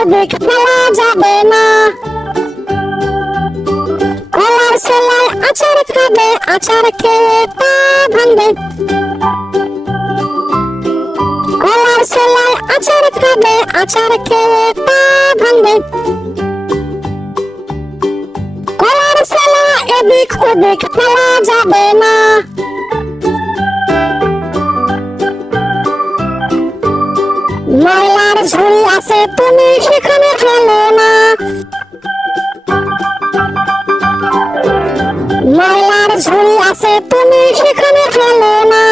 ওদিক ফেলা যাবে না। কলার সেলাই আচার খাবে, আচার খেয়ে পা ভাঙবে। কলার সেলাই আচার খাবে, আচার খেয়ে পা ভাঙবে। কলার সেলাই এদিক ওদিক ফেলা যাবে না। ময়লার ঝুড়ি আছে তুমি সেখানে ফেলো না। ময়লার ঝুড়ি আছে তুমি সেখানে ফেলো না।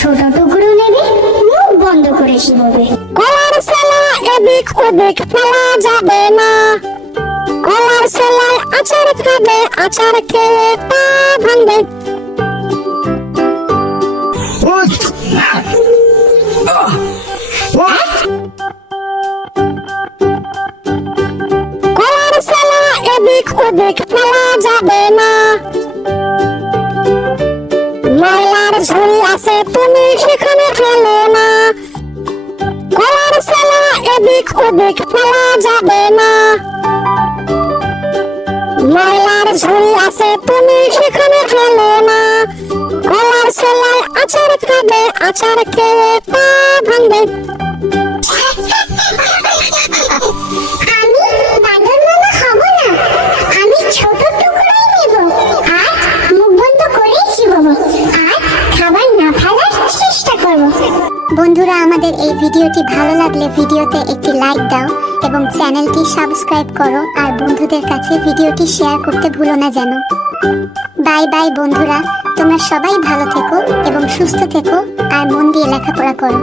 ছোট টুকরো নেবে, মুখ বন্ধ করে চিবোবে। কলার সেলাই এদিক ওদিক ফেলা যাবে না। কলার সেলাই আচার খাবে, আচার খেয়ে পা ভাঙবে। কলার সেলাই এদিক ওদিক ফেলা যাবে না। ময়লার ঝুড়ি আছে তুমি সেখানে ফেলো না। কলার সেলাই এদিক ওদিক ফেলা যাবে না। ময়লার ঝুড়ি আছে তুমি সেখানে ফেলো না। কলার সেলাই আচার খাবে, আচার খেয়ে পা ভাঙবে। বন্ধুরা, আমাদের এই ভিডিওটি ভালো লাগলে ভিডিওতে একটি লাইক দাও এবং চ্যানেলটি সাবস্ক্রাইব করো, আর বন্ধুদের কাছে ভিডিওটি শেয়ার করতে ভুলো না যেন। বাই বাই বন্ধুরা, তোমরা সবাই ভালো থেকো এবং সুস্থ থেকো, আর মন দিয়ে লেখাপড়া করো।